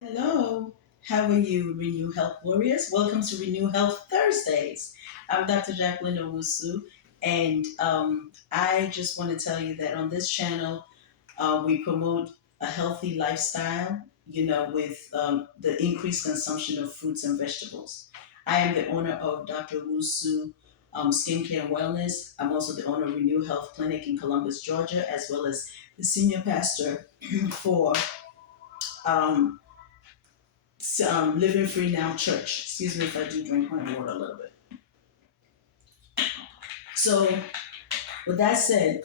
Hello, how are you, Renew Health Warriors? Welcome to Renew Health Thursdays. I'm Dr. Jacqueline Owusu, and I just want to tell you that on this channel, we promote a healthy lifestyle, with the increased consumption of fruits and vegetables. I am the owner of Dr. Owusu Skincare and Wellness. I'm also the owner of Renew Health Clinic in Columbus, Georgia, as well as the senior pastor for um, Living Free Now Church. Excuse me if I do drink my water a little bit. So, with that said,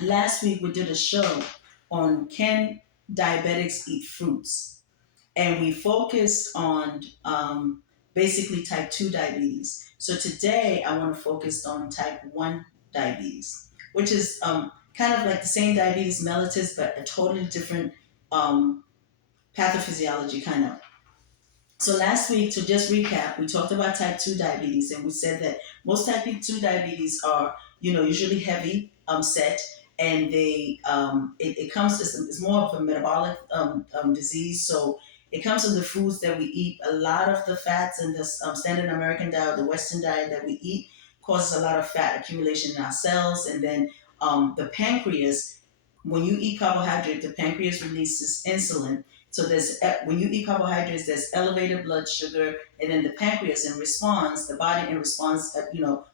last week we did a show on can diabetics eat fruits? And we focused on basically type 2 diabetes. So, today I want to focus on type 1 diabetes, which is kind of like the same diabetes mellitus, but a totally different um, pathophysiology kind of. So last week, to just recap, we talked about type 2 diabetes, and we said that most type 2 diabetes are, usually heavy set, and it comes, it's more of a metabolic disease. So it comes from the foods that we eat. A lot of the fats in the standard American diet, the Western diet that we eat, causes a lot of fat accumulation in our cells. And then the pancreas, when you eat carbohydrate, the pancreas releases insulin. So when you eat carbohydrates, there's elevated blood sugar, and then the pancreas in response, the body in response,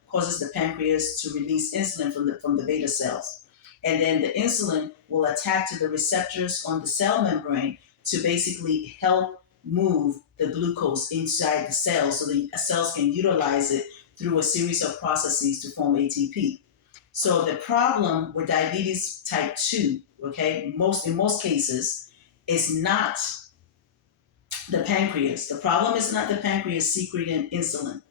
causes the pancreas to release insulin from the beta cells, and then the insulin will attack to the receptors on the cell membrane to basically help move the glucose inside the cells, so the cells can utilize it through a series of processes to form ATP. So the problem with diabetes type 2, okay, in most cases, is not the pancreas. The problem is not the pancreas secreting insulin,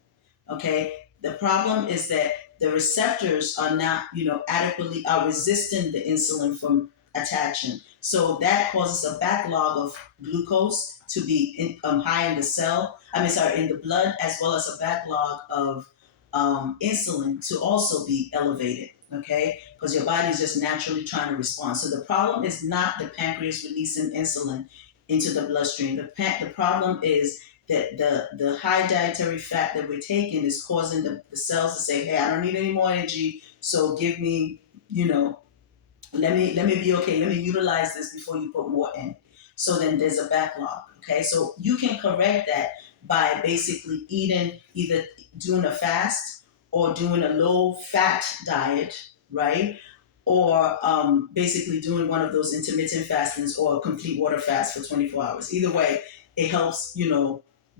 okay? The problem is that the receptors are not, adequately are resisting the insulin from attaching. So that causes a backlog of glucose to be high in the cell. In the blood, as well as a backlog of insulin to also be elevated. Okay, because your body is just naturally trying to respond. So the problem is not the pancreas releasing insulin into the bloodstream. The problem is that the high dietary fat that we're taking is causing the cells to say, hey, I don't need any more energy, so give me, let me be okay, let me utilize this before you put more in. So then there's a backlog. Okay, so you can correct that by basically eating, either doing a fast or doing a low fat diet, right? Or basically doing one of those intermittent fastings or a complete water fast for 24 hours. Either way, it helps,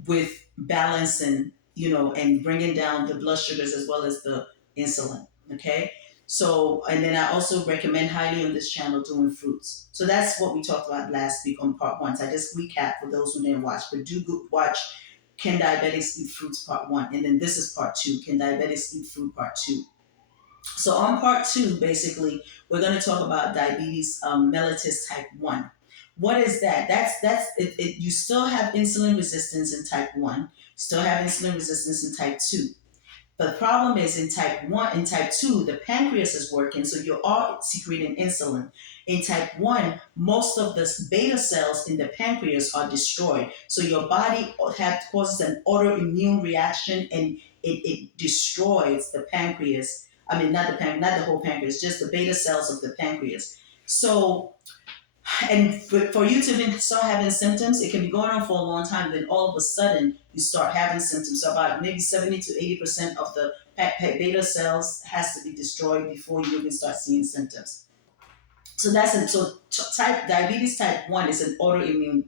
with balancing, and bringing down the blood sugars as well as the insulin. Okay. So, and then I also recommend highly on this channel doing fruits. So that's what we talked about last week on part one. So I just recap for those who didn't watch, but watch Can Diabetics Eat Fruits part one. And then this is part two, Can Diabetics Eat Fruit part two. So on part two, basically, we're going to talk about diabetes mellitus type 1. What is that? That's it. You still have insulin resistance in type 1, still have insulin resistance in type 2. But the problem is in type 1, in type 2, the pancreas is working, so you are secreting insulin. In type 1, most of the beta cells in the pancreas are destroyed. So your body causes an autoimmune reaction, and it destroys the pancreas. Not the whole pancreas, just the beta cells of the pancreas. So, and for you to even start having symptoms, it can be going on for a long time. Then all of a sudden, you start having symptoms. So about maybe 70 to 80% of the beta cells has to be destroyed before you even start seeing symptoms. So that's it. So type diabetes type 1 is an autoimmune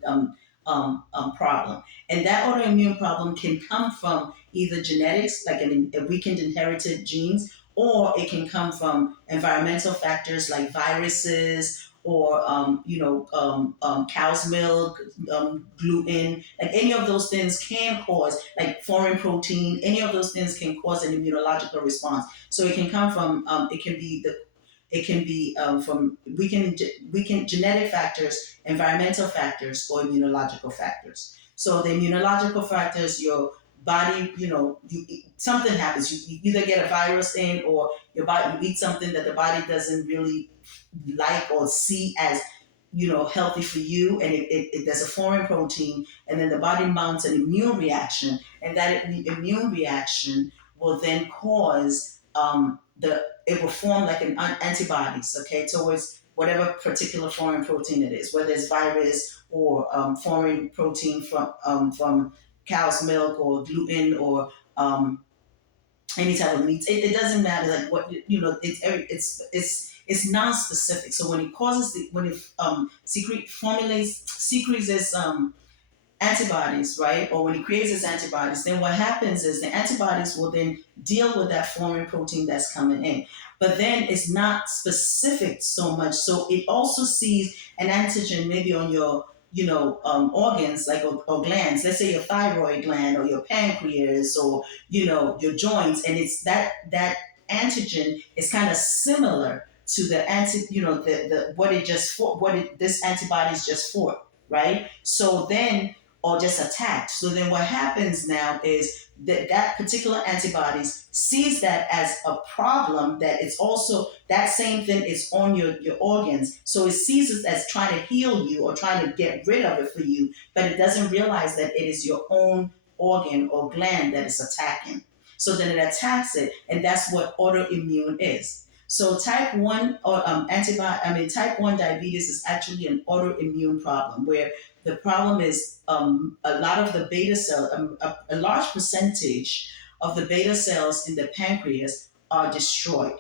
problem, and that autoimmune problem can come from either genetics, like a weakened inherited genes, or it can come from environmental factors like viruses or cow's milk, gluten. Like any of those things can cause, like foreign protein. Any of those things can cause an immunological response. So it can come from it can be from weakened genetic factors, environmental factors, or immunological factors. So the immunological factors, your body, something happens. You either get a virus in, or your body, you eat something that the body doesn't really like or see as healthy for you, and there's a foreign protein, and then the body mounts an immune reaction, and that immune reaction will then cause the it will form like an antibodies, okay, towards whatever particular foreign protein it is, whether it's virus or foreign protein from cow's milk or gluten or any type of meat. It doesn't matter, like what it's non-specific. So when it causes when it secretes this antibodies, right? Or when it creates its antibodies, then what happens is the antibodies will then deal with that foreign protein that's coming in. But then it's not specific so much. So it also sees an antigen maybe on your, organs, like, or glands. Let's say your thyroid gland or your pancreas or, your joints. And it's that antigen is kind of similar to the the what it just for, this antibody is just for, right? So then, or just attacked. So then what happens now is that particular antibodies sees that as a problem, that it's also that same thing is on your organs. So it sees it as trying to heal you or trying to get rid of it for you, but it doesn't realize that it is your own organ or gland that is attacking. So then it attacks it, and that's what autoimmune is. So type 1 or type 1 diabetes is actually an autoimmune problem where the problem is a lot of the beta cell, a large percentage of the beta cells in the pancreas are destroyed.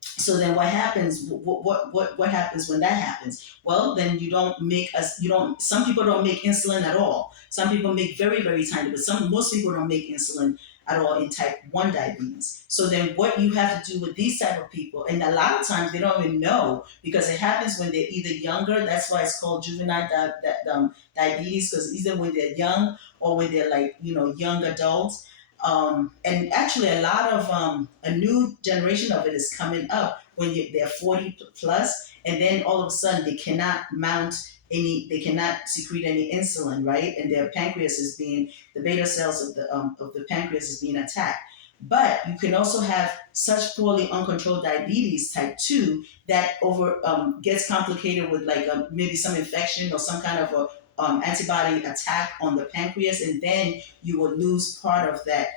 So then what happens? What happens when that happens? Well, then you don't, some people don't make insulin at all. Some people make very, very tiny, but most people don't make insulin at all in type 1 diabetes. So then what you have to do with these type of people, and a lot of times they don't even know because it happens when they're either younger, that's why it's called juvenile diabetes, because either when they're young or when they're like, young adults. And actually, a lot of a new generation of it is coming up when they're 40 plus, and then all of a sudden they cannot secrete any insulin, right? And their pancreas is being, the beta cells of the pancreas is being attacked. But you can also have such poorly uncontrolled diabetes type 2 that over gets complicated with like maybe some infection or some kind of a antibody attack on the pancreas, and then you will lose part of that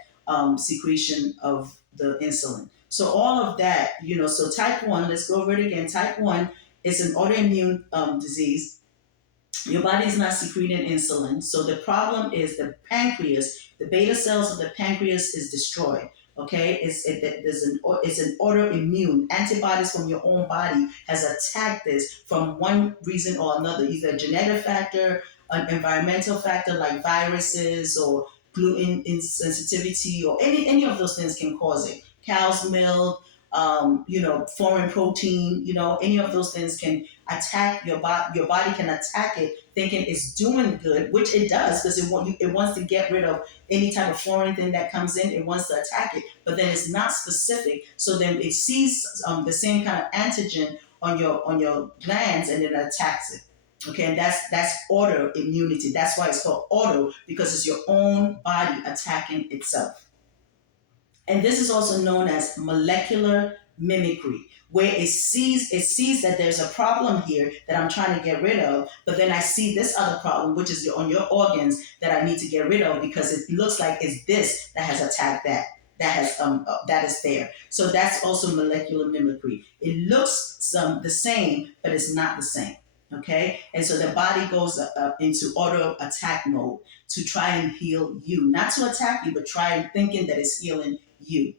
secretion of the insulin. So all of that, so type 1, let's go over it again. Type 1 is an autoimmune disease. Your body is not secreting insulin. So the problem is the pancreas, the beta cells of the pancreas is destroyed. Okay, it's an autoimmune. Antibodies from your own body has attacked this from one reason or another, either a genetic factor, an environmental factor like viruses or gluten insensitivity, or any of those things can cause it. Cow's milk, foreign protein, any of those things can attack your body. Your body can attack it, thinking it's doing good, which it does because it wants to get rid of any type of foreign thing that comes in. It wants to attack it, but then it's not specific. So then it sees the same kind of antigen on your glands, and it attacks it. Okay, and that's autoimmunity. That's why it's called auto, because it's your own body attacking itself. And this is also known as molecular mimicry, where it sees that there's a problem here that I'm trying to get rid of, but then I see this other problem, which is on your organs, that I need to get rid of because it looks like it's this that has attacked that is there. So that's also molecular mimicry. It looks the same, but it's not the same. Okay, and so the body goes into auto attack mode to try and heal you, not to attack you, but try and thinking that it's healing you.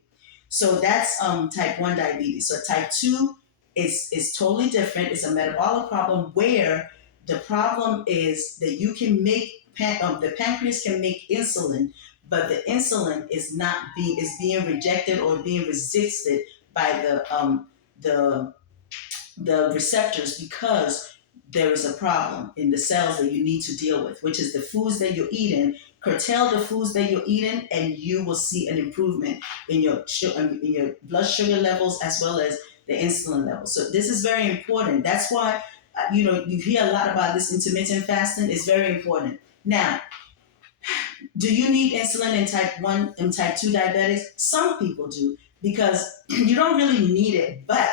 So that's type 1 diabetes. So type 2 is totally different. It's a metabolic problem where the problem is that you can make the pancreas can make insulin, but the insulin is being rejected or being resisted by the the receptors because there is a problem in the cells that you need to deal with, which is the foods that you're eating. Curtail the foods that you're eating, and you will see an improvement in your blood sugar levels as well as the insulin levels. So this is very important. That's why you hear a lot about this intermittent fasting. It's very important. Now, do you need insulin in type 1 and type 2 diabetics? Some people do because you don't really need it, but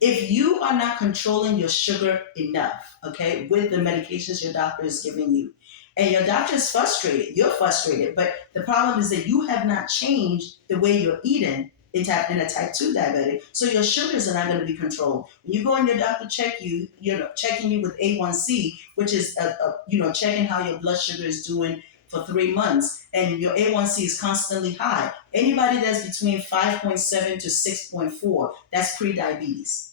If you are not controlling your sugar enough, okay, with the medications your doctor is giving you, and your doctor is frustrated, you're frustrated, but the problem is that you have not changed the way you're eating in a type 2 diabetic, so your sugars are not going to be controlled. When you go and your doctor checking you with A1C, which is checking how your blood sugar is doing for 3 months, and your A1C is constantly high. Anybody that's between 5.7 to 6.4, that's pre-diabetes.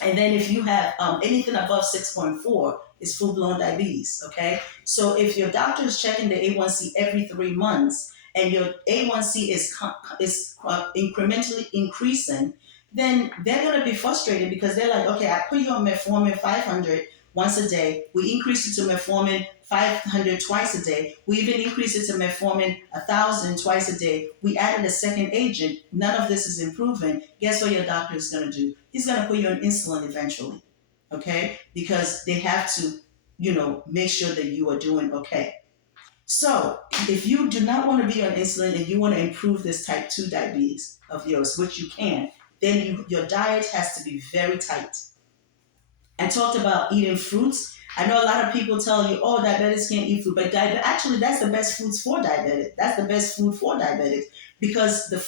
And then if you have anything above 6.4, it's full blown diabetes. Okay. So if your doctor is checking the A1C every 3 months and your A1C is incrementally increasing, then they're going to be frustrated because they're like, okay, I put you on metformin 500 once a day. We increase it to metformin 500 twice a day. We even increase it to metformin 1,000 twice a day. We added a second agent. None of this is improving. Guess what your doctor is going to do? He's going to put you on insulin eventually, okay? Because they have to, make sure that you are doing okay. So if you do not want to be on insulin and you want to improve this type 2 diabetes of yours, which you can, then your diet has to be very tight. I talked about eating fruits. I know a lot of people tell you, oh, diabetics can't eat fruit, but actually, that's the best foods for diabetics. That's the best food for diabetics because the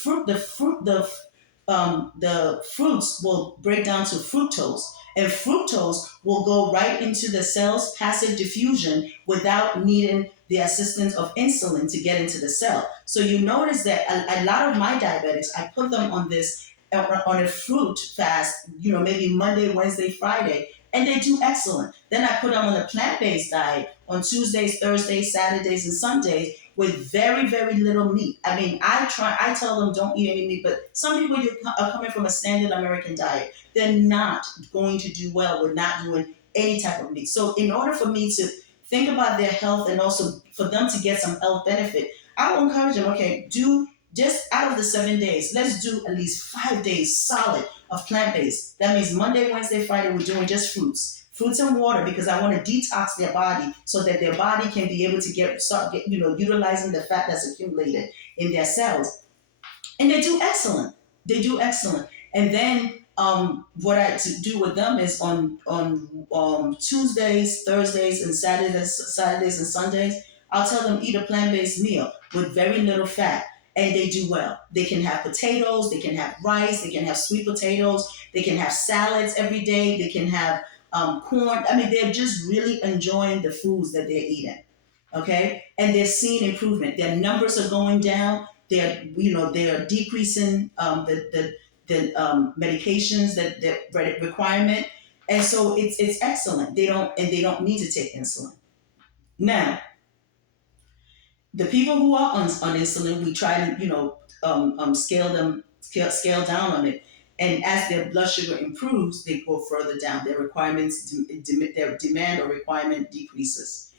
fruits will break down to fructose, and fructose will go right into the cell's passive diffusion without needing the assistance of insulin to get into the cell. So you notice that a lot of my diabetics, I put them on a fruit fast, maybe Monday, Wednesday, Friday, and they do excellent. Then I put them on a plant-based diet on Tuesdays, Thursdays, Saturdays, and Sundays with very, very little meat. I mean, I tell them don't eat any meat, but some people are coming from a standard American diet. They're not going to do well with not doing any type of meat. So in order for me to think about their health and also for them to get some health benefit, I will encourage them, okay, do just out of the 7 days, let's do at least 5 days solid of plant-based. That means Monday, Wednesday, Friday, we're doing just fruits and water because I want to detox their body so that their body can be able to start utilizing the fat that's accumulated in their cells. And they do excellent. They do excellent. And then what I do with them is on Tuesdays, Thursdays, and Saturdays and Sundays, I'll tell them eat a plant-based meal with very little fat, and they do well. They can have potatoes, they can have rice, they can have sweet potatoes, they can have salads every day, they can have corn. I mean, they're just really enjoying the foods that they're eating. Okay, and they're seeing improvement. Their numbers are going down. They're decreasing the medications that requirement, and so it's excellent. They don't need to take insulin now. The people who are on insulin, we try to scale down on it, and as their blood sugar improves, they go further down. Their requirements, their demand or requirement decreases.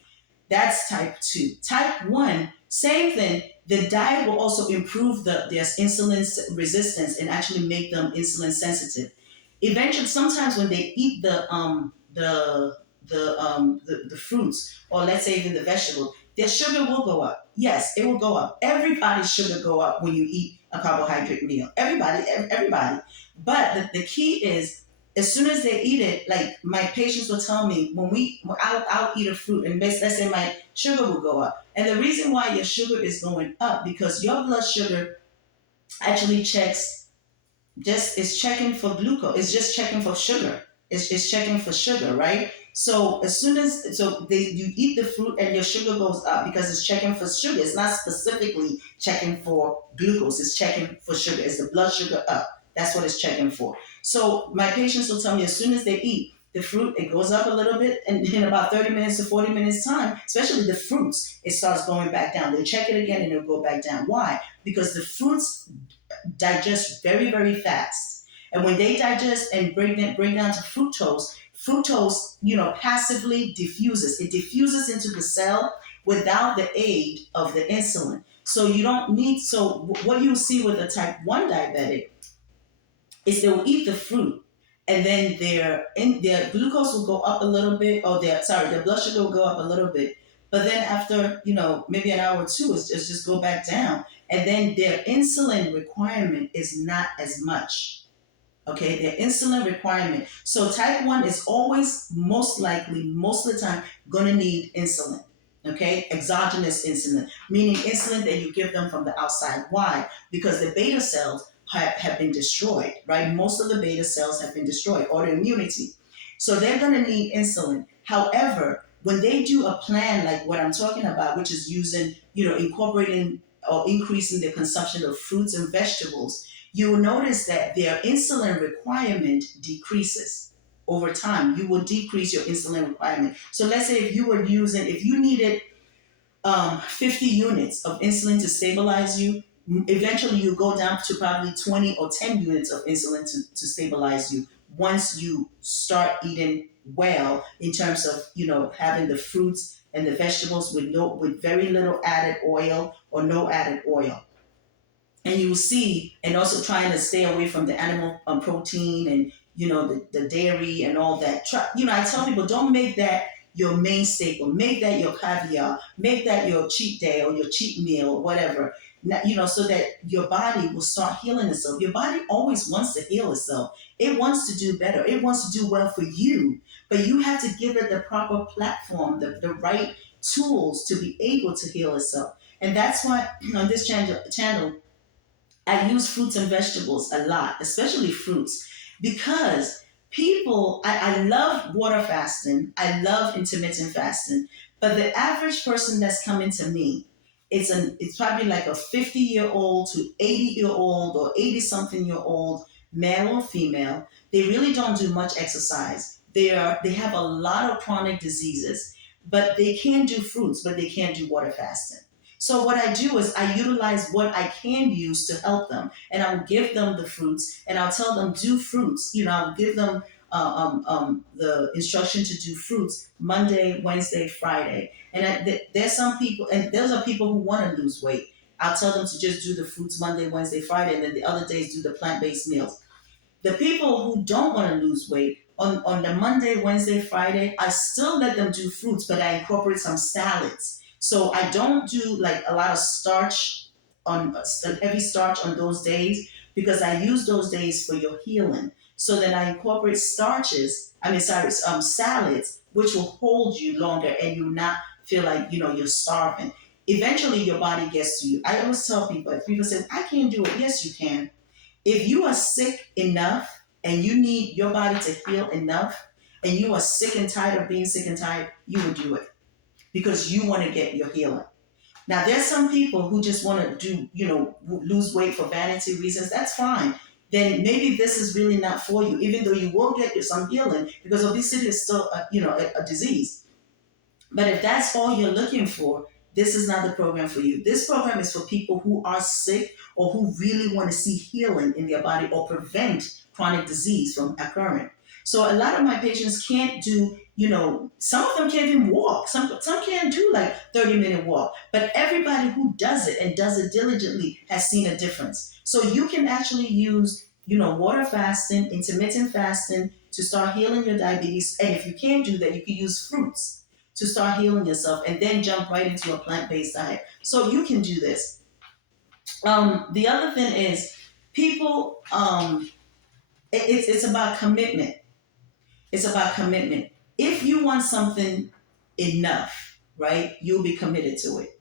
That's type 2. Type 1, same thing. The diet will also improve their insulin resistance and actually make them insulin sensitive. Eventually, sometimes when they eat the fruits or let's say even the vegetable, their sugar will go up. Yes, it will go up. Everybody's sugar go up when you eat a carbohydrate meal. Everybody. But the key is as soon as they eat it, like my patients will tell me I'll eat a fruit and let's say my sugar will go up. And the reason why your sugar is going up because your blood sugar actually is checking for glucose. It's just checking for sugar. It's checking for sugar, right? So as soon as you eat the fruit and your sugar goes up because it's checking for sugar. It's not specifically checking for glucose. It's checking for sugar. It's the blood sugar up. That's what it's checking for. So my patients will tell me as soon as they eat the fruit, it goes up a little bit, and in about 30 minutes to 40 minutes time, especially the fruits, it starts going back down. They check it again and it'll go back down. Why? Because the fruits digest very, very fast. And when they digest and bring down to fructose, passively diffuses. It diffuses into the cell without the aid of the insulin. So you don't need, so what you see with a type 1 diabetic is they will eat the fruit and then their glucose will go up a little bit, or their blood sugar will go up a little bit. But then after, maybe an hour or two, it's just go back down. And then their insulin requirement is not as much. Okay, their insulin requirement. So type 1 is always most likely, most of the time, going to need insulin. Okay, exogenous insulin, meaning insulin that you give them from the outside. Why? Because the beta cells have been destroyed, right? Most of the beta cells have been destroyed, autoimmunity. So they're going to need insulin. However, when they do a plan like what I'm talking about, which is using, incorporating or increasing the consumption of fruits and vegetables, you will notice that their insulin requirement decreases over time. You will decrease your insulin requirement. So let's say if you needed 50 units of insulin to stabilize you, eventually you go down to probably 20 or 10 units of insulin to stabilize you once you start eating well in terms of, having the fruits and the vegetables with very little added oil or no added oil. And you will see, and also trying to stay away from the animal protein and the dairy and all that. I tell people, don't make that your main staple. Make that your caviar. Make that your cheat day or your cheat meal or whatever. So that your body will start healing itself. Your body always wants to heal itself. It wants to do better. It wants to do well for you. But you have to give it the proper platform, the right tools to be able to heal itself. And that's why on this channel I use fruits and vegetables a lot, especially fruits, because I love water fasting, I love intermittent fasting, but the average person that's coming to me, it's probably like a 50-year-old to 80-year-old or 80-something-year-old, male or female. They really don't do much exercise. They have a lot of chronic diseases, but they can do fruits, but they can't do water fasting. So what I do is I utilize what I can use to help them, and I'll give them the fruits, and I'll tell them do fruits. I'll give them the instruction to do fruits Monday, Wednesday, Friday. And there's some people, and those are people who want to lose weight. I'll tell them to just do the fruits Monday, Wednesday, Friday, and then the other days do the plant-based meals. The people who don't want to lose weight, on the Monday, Wednesday, Friday, I still let them do fruits, but I incorporate some salads. So I don't do like a lot of starch heavy starch on those days, because I use those days for your healing. So then I incorporate salads, which will hold you longer and you not feel like, you're starving. Eventually your body gets to you. I always tell people, if people say, I can't do it, yes, you can. If you are sick enough and you need your body to heal enough, and you are sick and tired of being sick and tired, you will do it because you want to get your healing. Now, there's some people who just want to lose weight for vanity reasons. That's fine. Then maybe this is really not for you, even though you will get some healing, because obesity is still, a disease. But if that's all you're looking for, this is not the program for you. This program is for people who are sick or who really want to see healing in their body or prevent chronic disease from occurring. So a lot of my patients can't do, some of them can't even walk. Some can't do like 30-minute walk. But everybody who does it and does it diligently has seen a difference. So you can actually use, water fasting, intermittent fasting to start healing your diabetes. And if you can't do that, you can use fruits to start healing yourself and then jump right into a plant-based diet. So you can do this. The other thing is people, it's about commitment. It's about commitment. If you want something enough, right, you'll be committed to it.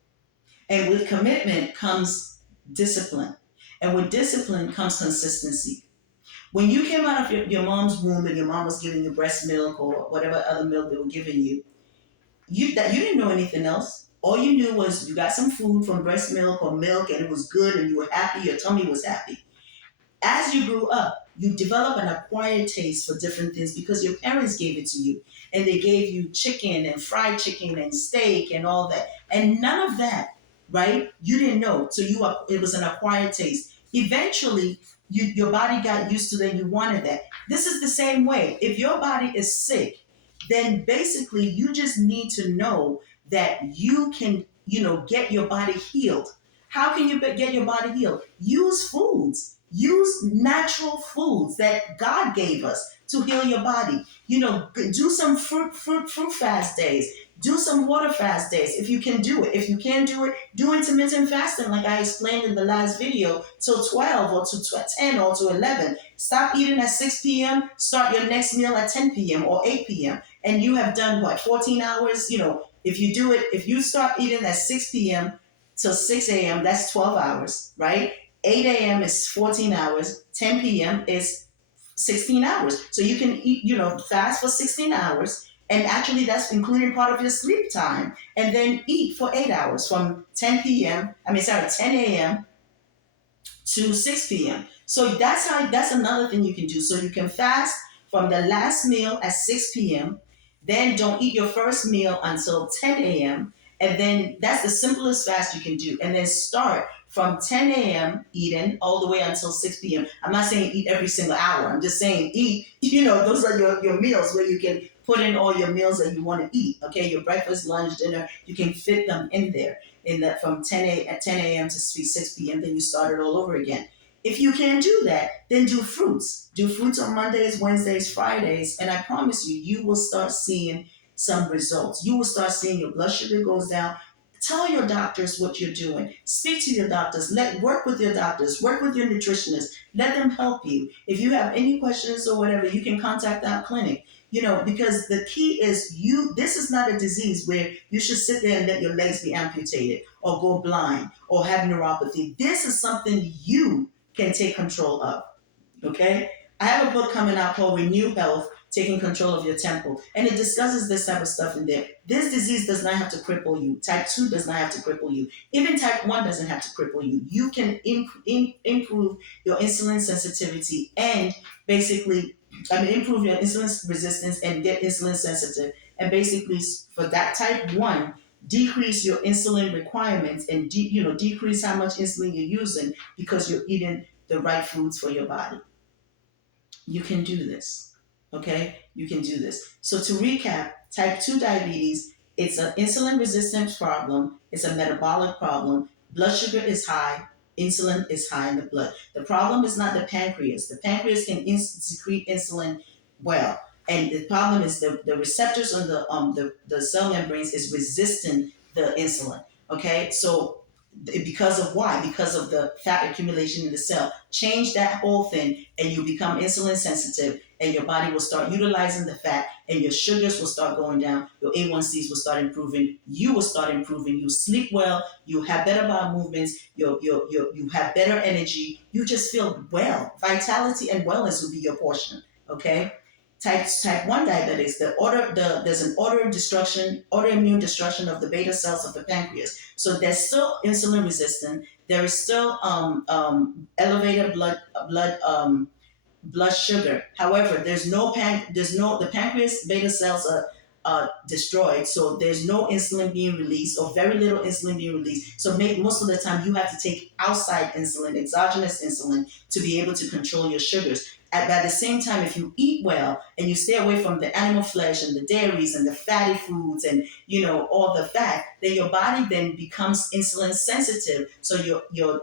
And with commitment comes discipline. And with discipline comes consistency. When you came out of your mom's womb and your mom was giving you breast milk or whatever other milk they were giving you, you didn't know anything else. All you knew was you got some food from breast milk or milk and it was good and you were happy, your tummy was happy. As you grew up, you develop an acquired taste for different things because your parents gave it to you. And they gave you chicken and fried chicken and steak and all that. And none of that, right? You didn't know. So it was an acquired taste. Eventually, your body got used to that. You wanted that. This is the same way. If your body is sick, then basically you just need to know that you can, get your body healed. How can you get your body healed? Use foods. Use natural foods that God gave us to heal your body. Do some fruit fast days. Do some water fast days if you can do it. If you can't do it, do intermittent fasting like I explained in the last video till 12 or to 10 or to 11. Stop eating at 6 p.m., start your next meal at 10 p.m. or 8 p.m. And you have done what, 14 hours? If you do it, if you start eating at 6 p.m. till 6 a.m., that's 12 hours, right? 8 a.m. is 14 hours, 10 p.m. is 16 hours. So you can eat, fast for 16 hours. And actually, that's including part of your sleep time. And then eat for 8 hours from 10 a.m. to 6 p.m. So that's another thing you can do. So you can fast from the last meal at 6 p.m. Then don't eat your first meal until 10 a.m. And then that's the simplest fast you can do. And then start from 10 a.m. eating all the way until 6 p.m. I'm not saying eat every single hour. I'm just saying eat, those are your meals where you can put in all your meals that you want to eat. Okay, your breakfast, lunch, dinner, you can fit them in there in that from 10 a.m. to 6 p.m. Then you start it all over again. If you can't do that, then do fruits. Do fruits on Mondays, Wednesdays, Fridays, and I promise you, you will start seeing some results. You will start seeing your blood sugar goes down. Tell your doctors what you're doing. Speak to your doctors. Work with your doctors. Work with your nutritionists. Let them help you. If you have any questions or whatever, you can contact our clinic. Because the key is this is not a disease where you should sit there and let your legs be amputated or go blind or have neuropathy. This is something you can take control of. Okay? I have a book coming out called Renew Health, Taking Control of Your Temple. And it discusses this type of stuff in there. This disease does not have to cripple you. Type 2 does not have to cripple you. Even type 1 doesn't have to cripple you. You can improve your insulin sensitivity and basically, improve your insulin resistance and get insulin sensitive. And basically, for that type 1, decrease your insulin requirements and decrease how much insulin you're using because you're eating the right foods for your body. You can do this. Okay? You can do this. So to recap, type 2 diabetes, it's an insulin resistance problem, it's a metabolic problem. Blood sugar is high, insulin is high in the blood. The problem is not the pancreas. The pancreas can secrete insulin well. And the problem is the receptors on the cell membranes is resisting the insulin. Okay? So because of why? Because of the fat accumulation in the cell. Change that whole thing and you become insulin sensitive and your body will start utilizing the fat and your sugars will start going down. Your A1Cs will start improving. You will start improving. You sleep well. You have better bowel movements. You have better energy. You just feel well. Vitality and wellness will be your portion. Okay? Type 1 diabetics, there's an autoimmune destruction of the beta cells of the pancreas. So they're still insulin resistant. There is still elevated blood sugar. However, the pancreas beta cells are destroyed, so there's no insulin being released or very little insulin being released. So most of the time you have to take outside insulin, exogenous insulin, to be able to control your sugars. At the same time, if you eat well and you stay away from the animal flesh and the dairies and the fatty foods and all the fat, then your body then becomes insulin sensitive. So your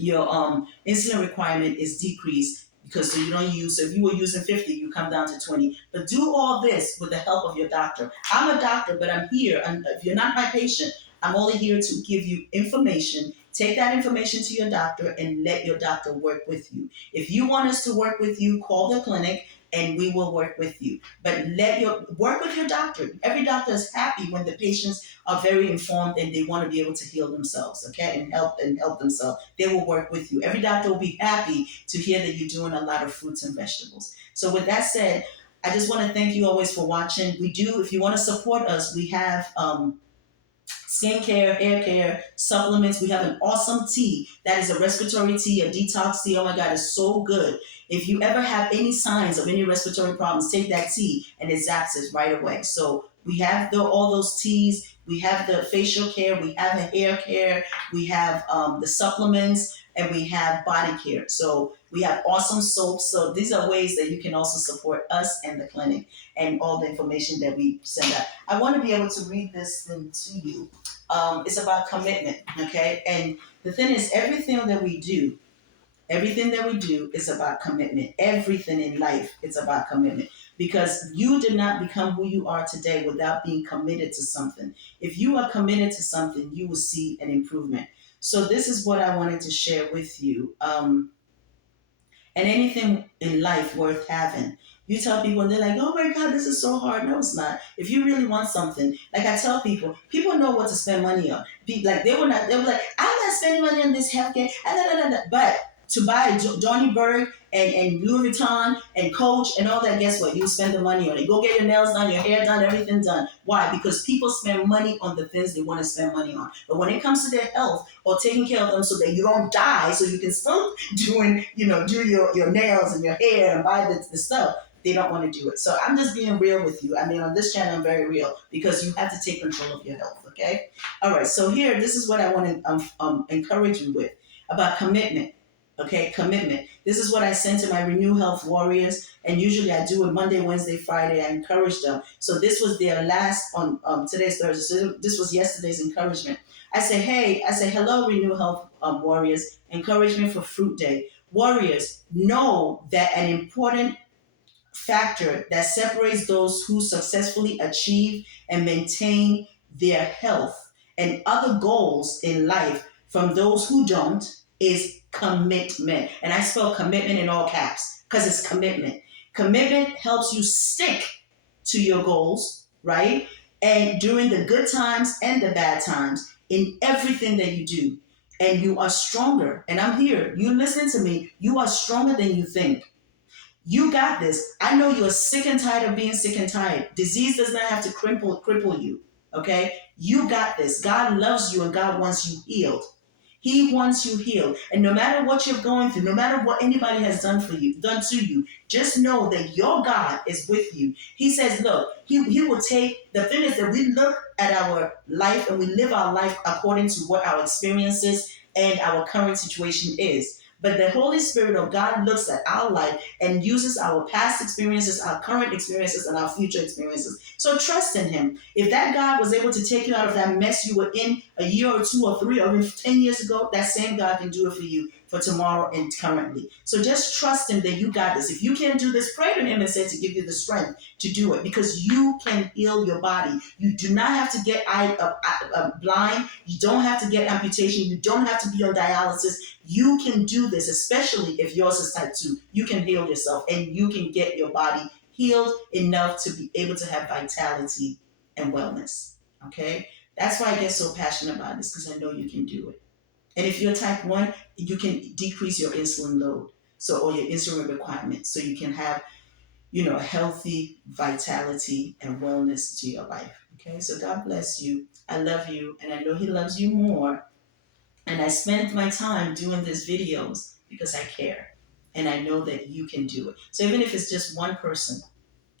insulin requirement is decreased because you don't use. So if you were using 50, you come down to 20. But do all this with the help of your doctor. I'm a doctor, but I'm here. And if you're not my patient, I'm only here to give you information. Take that information to your doctor and let your doctor work with you. If you want us to work with you, call the clinic and we will work with you. But work with your doctor. Every doctor is happy when the patients are very informed and they want to be able to heal themselves, okay, and help themselves. They will work with you. Every doctor will be happy to hear that you're doing a lot of fruits and vegetables. So with that said, I just want to thank you always for watching. We do, if you want to support us, we have skincare, hair care, supplements. We have an awesome tea that is a respiratory tea, a detox tea. Oh my God, it's so good. If you ever have any signs of any respiratory problems, take that tea and it zaps it right away. So we have all those teas. We have the facial care. We have the hair care. We have the supplements and we have body care. So we have awesome soaps. So these are ways that you can also support us and the clinic and all the information that we send out. I want to be able to read this thing to you. It's about commitment, okay? And the thing is, everything that we do is about commitment. Everything in life is about commitment because you did not become who you are today without being committed to something. If you are committed to something, you will see an improvement. So this is what I wanted to share with you. and anything in life worth having. You tell people and they're like, oh my God, this is so hard. No, it's not. If you really want something, like I tell people, people know what to spend money on. Like they were like, I'm not spending money on this healthcare. But to buy Johnny Berg and Louis Vuitton and Coach and all that, guess what? You spend the money on it. Go get your nails done, your hair done, everything done. Why? Because people spend money on the things they want to spend money on. But when it comes to their health or taking care of them so that you don't die, so you can still do your nails and your hair and buy the stuff, they don't want to do it. So I'm just being real with you. I mean, on this channel, I'm very real because you have to take control of your health, okay? All right, so here, this is what I want to encourage you with about commitment. Okay, commitment. This is what I send to my Renew Health warriors, and usually I do it Monday, Wednesday, Friday. I encourage them. So this was their last on today's Thursday. So this was yesterday's encouragement. I say, hey, hello, Renew Health warriors. Encouragement for Fruit Day. Warriors, know that an important factor that separates those who successfully achieve and maintain their health and other goals in life from those who don't is commitment. And I spell commitment in all caps because it's commitment. Commitment helps you stick to your goals, right? And during the good times and the bad times, in everything that you do. And you are stronger. And I'm here. You listen to me. You are stronger than you think. You got this. I know you're sick and tired of being sick and tired. Disease does not have to cripple you. Okay? You got this. God loves you and God wants you healed. He wants you healed. And no matter what you're going through, no matter what anybody has done to you, just know that your God is with you. He says, look, he will take the thing is that we look at our life and we live our life according to what our experiences and our current situation is. But the Holy Spirit of God looks at our life and uses our past experiences, our current experiences, and our future experiences. So trust in Him. If that God was able to take you out of that mess you were in a year or 2 or 3 or even 10 years ago, that same God can do it for you for tomorrow and currently. So just trust Him that you got this. If you can't do this, pray to Him and say to give you the strength to do it because you can heal your body. You do not have to get blind. You don't have to get amputation. You don't have to be on dialysis. You can do this, especially if yours is type 2. You can heal yourself and you can get your body healed enough to be able to have vitality and wellness. Okay? That's why I get so passionate about this because I know you can do it. And if you're type 1, you can decrease your insulin load or your insulin requirement so you can have, a healthy vitality and wellness to your life. Okay? So God bless you. I love you and I know He loves you more. And I spend my time doing these videos because I care. And I know that you can do it. So even if it's just one person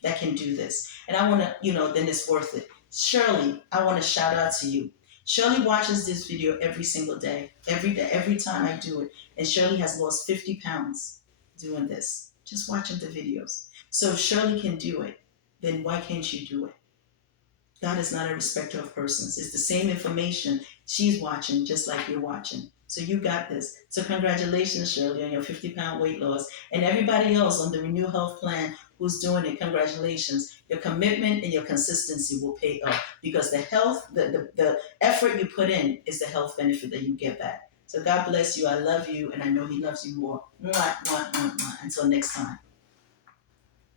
that can do this, and I want to, then it's worth it. Shirley, I want to shout out to you. Shirley watches this video every single day, every time I do it. And Shirley has lost 50 pounds doing this, just watching the videos. So if Shirley can do it, then why can't you do it? God is not a respecter of persons. It's the same information she's watching, just like you're watching. So you got this. So congratulations, Shirley, on your 50-pound weight loss. And everybody else on the Renew Health Plan who's doing it, congratulations. Your commitment and your consistency will pay off because the health, the effort you put in is the health benefit that you get back. So God bless you. I love you, and I know He loves you more. Mwah, mwah, mwah, mwah. Until next time.